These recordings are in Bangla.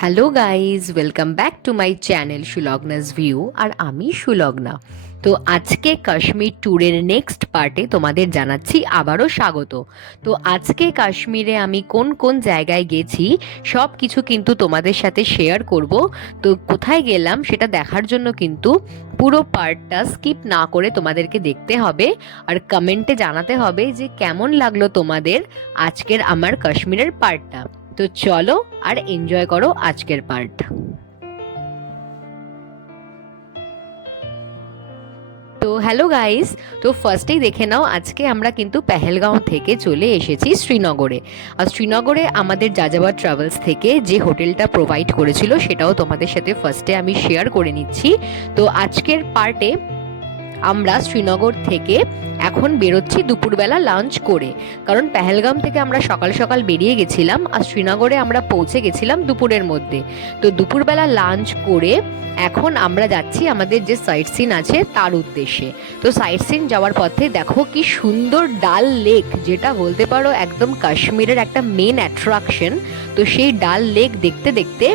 Hello guys, welcome back to my channel Sulagna's view. আর আমি সুলগ্না। তো আজকে কাশ্মীর ট্যুরের নেক্সট পার্টে তোমাদের জানাচ্ছি আবারও স্বাগত। তো আজকে কাশ্মীরে আমি কোন কোন জায়গায় গেছি সব কিছু কিন্তু তোমাদের সাথে শেয়ার করব। তো কোথায় গেলাম সেটা দেখার জন্য কিন্তু পুরো পার্টটা স্কিপ না করে তোমাদেরকে দেখতে হবে, আর কমেন্টে জানাতে হবে যে কেমন লাগলো তোমাদের আজকের আমার কাশ্মীরের পার্টটা। তো চলো আর এনজয় করো আজকের পার্ট। তো হ্যালো গাইস, তো ফার্স্টেই দেখে নাও আজকে আমরা কিন্তু পেহেলগাঁও থেকে চলে এসেছি শ্রীনগরে। আর শ্রীনগরে আমাদের যাযাবর ট্রাভেলস থেকে যে হোটেলটা প্রোভাইড করেছিল সেটাও তোমাদের সাথে ফার্স্টে আমি শেয়ার করে নিচ্ছি। তো আজকের পার্টে আমরা শ্রীনগর থেকে এখন বেরোচ্ছি দুপুরবেলা লাঞ্চ করে, কারণ পেহেলগাম থেকে আমরা সকাল সকাল বেরিয়ে গেছিলাম আর শ্রীনগরে আমরা পৌঁছে গেছিলাম দুপুরের মধ্যে। তো দুপুরবেলা লাঞ্চ করে এখন আমরা যাচ্ছি আমাদের যে সাইট সিন আছে তার উদ্দেশ্যে। তো সাইট সিন যাওয়ার পথে দেখো কি সুন্দর ডাল লেক, যেটা বলতে পারো একদম কাশ্মীরের একটা মেন অ্যাট্রাকশন। তো সেই ডাল লেক দেখতে দেখতে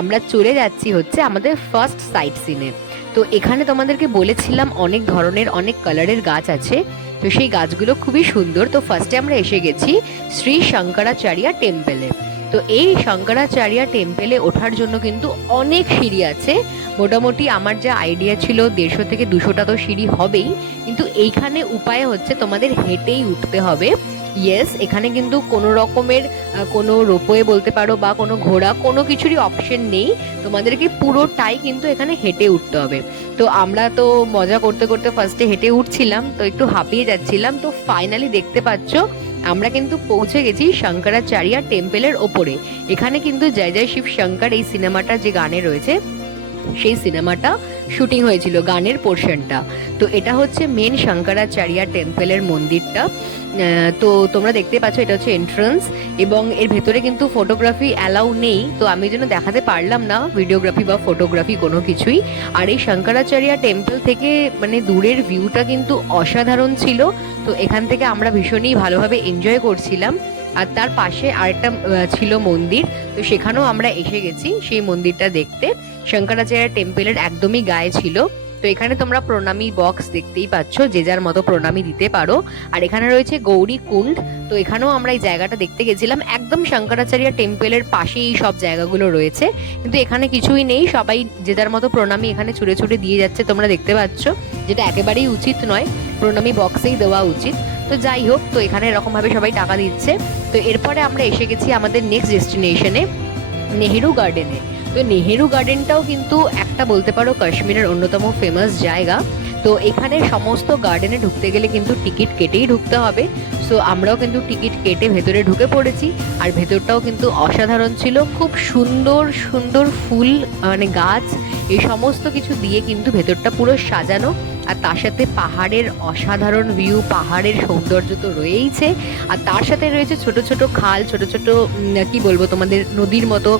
আমরা চলে যাচ্ছি হচ্ছে আমাদের ফার্স্ট সাইট সিনে। তো এখানে তোমাদেরকে বলেছিলাম অনেক ধরনের অনেক কালারের গাছ আছে, তো সেই গাছগুলো খুবই সুন্দর। তো ফার্স্টে আমরা এসে গেছি শ্রী শঙ্করাচার্য টেম্পলে। তো এই শঙ্করাচার্য টেম্পলে ওঠার জন্য কিন্তু অনেক সিঁড়ি আছে। মোটামুটি আমার যা আইডিয়া ছিল 150 থেকে 200টা তো সিঁড়ি হবেই, কিন্তু এইখানে উপায় হচ্ছে তোমাদের হেঁটেই উঠতে হবে। ইয়েস, এখানে কিন্তু কোনো রকমের কোনো রোপওয়ে বলতে পারো বা কোনো ঘোড়া কোনো কিছুরই অপশন নেই, তোমাদেরকে পুরোটাই কিন্তু এখানে হেঁটে উঠতে হবে। তো আমরা তো মজা করতে করতে ফার্স্টে হেঁটে উঠছিলাম, তো একটু হাঁপিয়ে যাচ্ছিলাম। তো ফাইনালি দেখতে পাচ্ছ আমরা কিন্তু পৌঁছে গেছি শঙ্করাচার্য টেম্পলের ওপরে। এখানে কিন্তু জয় জয় শিব শঙ্কর এই সিনেমাটা যে গানে রয়েছে সেই সিনেমাটা শুটিং হয়েছিল, গানের পোর্শনটা। তো এটা হচ্ছে মেন শঙ্করাচার্য টেম্পলের মন্দিরটা। তো তোমরা দেখতে পাচ্ছ এটা হচ্ছে এন্ট্রান্স, এবং এর ভেতরে কিন্তু ফটোগ্রাফি অ্যালাউ নেই, তো আমি যেন দেখাতে পারলাম না ভিডিওগ্রাফি বা ফটোগ্রাফি কোনো কিছুই। আর এই শঙ্করাচার্য টেম্পল থেকে মানে দূরের ভিউটা কিন্তু অসাধারণ ছিল। তো এখান থেকে আমরা ভীষণই ভালোভাবে এনজয় করছিলাম। আর তার পাশে আরেকটা ছিল মন্দির, তো সেখানেও আমরা এসে গেছি সেই মন্দিরটা দেখতে। শঙ্করাচার্য টেম্পলের একদমই গায়ে ছিল। তো এখানে তোমরা প্রণামী বক্স দেখতেই পাচ্ছ, যে যার মতো প্রণামী দিতে পারো। আর এখানে রয়েছে গৌরী কুণ্ড, তো এখানেও আমরা এই জায়গাটা দেখতে গেছিলাম। একদম শঙ্করাচার্য টেম্পলের পাশেই এই সব জায়গাগুলো রয়েছে, কিন্তু এখানে কিছুই নেই, সবাই যে যার মতো প্রণামী এখানে ছুঁড়ে ছুঁড়ে দিয়ে যাচ্ছে তোমরা দেখতে পাচ্ছ, যেটা একেবারেই উচিত নয়, প্রণামী বক্সেই দেওয়া উচিত। তো যাই হোক, তো এখানে এরকম ভাবে সবাই টাকা দিচ্ছে। তো এরপরে আমরা এসে গেছি আমাদের নেক্সট ডেস্টিনেশনে, নেহেরু গার্ডেনে। তো নেহেরু গার্ডেনটাও কিন্তু একটা বলতে পারো কাশ্মীরের অন্যতম ফেমাস জায়গা। তো এখানে সমস্ত গার্ডেনে ঢুকতে গেলে কিন্তু টিকিট কেটেই ঢুকতে হবে। সো আমরাও কিন্তু টিকিট কেটে ভেতরে ঢুকে পড়েছি। আর ভেতরটাও কিন্তু অসাধারণ ছিল, খুব সুন্দর সুন্দর ফুল মানে গাছ এই সমস্ত কিছু দিয়ে কিন্তু ভেতরটা পুরো সাজানো। আর তার সাথে পাহাড়ের অসাধারণ ভিউ, পাহাড়ের সৌন্দর্য তো রয়েইছে, আর তার সাথে রয়েছে ছোট ছোট খাল, ছোট ছোট কি বলবো তোমাদের নদীর মতো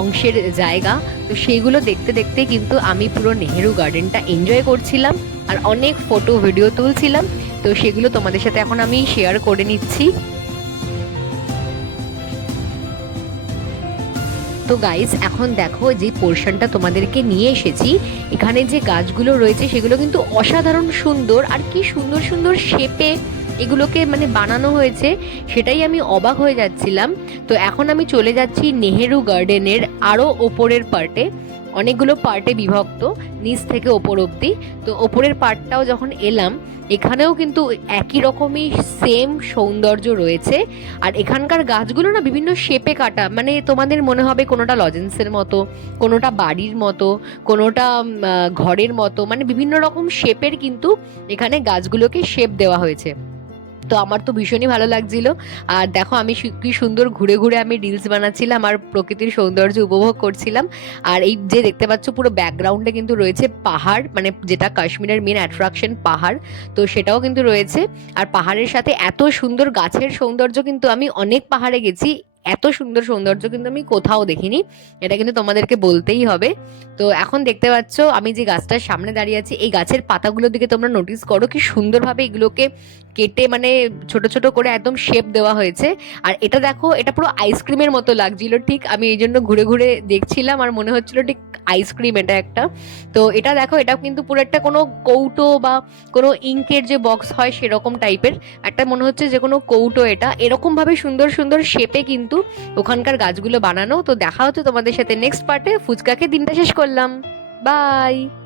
অংশের জায়গা। তো সেইগুলো দেখতে দেখতে কিন্তু আমি পুরো নেহেরু গার্ডেনটা এনজয় করছিলাম আর অনেক ফটো ভিডিও তুলছিলাম। তো সেগুলো তোমাদের সাথে এখন আমি শেয়ার করে নিচ্ছি। তো গাইস, এখন দেখো যে পোর্শনটা তোমাদেরকে নিয়ে এসেছি, এখানে যে গাছগুলো রয়েছে সেগুলো কিন্তু অসাধারণ সুন্দর, আর কি সুন্দর সুন্দর শেপে এগুলোকে মানে বানানো হয়েছে, সেটাই আমি অবাক হয়ে যাচ্ছিলাম। তো এখন আমি চলে যাচ্ছি নেহেরু গার্ডেনের আরও ওপরের পার্টে। অনেকগুলো পার্টে বিভক্ত, নিচ থেকে ওপর অবধি। তো ওপরের পার্টটাও যখন এলাম, এখানেও কিন্তু একই রকমই সেম সৌন্দর্য রয়েছে। আর এখানকার গাছগুলো না বিভিন্ন শেপে কাটা, মানে তোমাদের মনে হবে কোনোটা লজেন্সের মতো, কোনোটা বাড়ির মতো, কোনোটা ঘরের মতো, মানে বিভিন্ন রকম শেপের কিন্তু এখানে গাছগুলোকে শেপ দেওয়া হয়েছে। তো আমার তো ভীষণই ভালো লাগছিল। আর দেখো আমি কি সুন্দর ঘুরে ঘুরে আমি রিলস বানাচ্ছিলাম আর প্রকৃতির সৌন্দর্য উপভোগ করছিলাম। আর এই যে দেখতে পাচ্ছ পুরো ব্যাকগ্রাউন্ডে কিন্তু রয়েছে পাহাড়, মানে যেটা কাশ্মীরের মেন অ্যাট্রাকশন পাহাড়, তো সেটাও কিন্তু রয়েছে। আর পাহাড়ের সাথে এত সুন্দর গাছের সৌন্দর্য কিন্তু আমি অনেক পাহাড়ে গেছি, এত সুন্দর সৌন্দর্য কিন্তু আমি কোথাও দেখিনি, এটা কিন্তু তোমাদেরকে বলতেই হবে। তো এখন দেখতে পাচ্ছ আমি যে গাছটার সামনে দাঁড়িয়ে আছি, এই গাছের পাতাগুলোর দিকে তোমরা নোটিস করো কি সুন্দরভাবে এগুলোকে কেটে মানে ছোট ছোট করে একদম শেপ দেওয়া হয়েছে। আর এটা দেখো, এটা পুরো আইসক্রিমের মতো লাগছিল, ঠিক আমি এই জন্য ঘুরে ঘুরে দেখছিলাম আর মনে হচ্ছিল ঠিক আইসক্রিম এটা একটা। তো এটা দেখো, এটা কিন্তু পুরো একটা কোনো কৌটো বা কোনো ইঙ্কের যে বক্স হয় সেরকম টাইপের একটা মনে হচ্ছে, যে কোনো কৌটো এটা, এরকম ভাবে সুন্দর সুন্দর শেপে কিন্তু ওখানকার গাছগুলো বানানো। তো দেখা হচ্ছে তোমাদের সাথে নেক্সট পার্টে। ফুচকাকে দিনটা শেষ করলাম। বাই।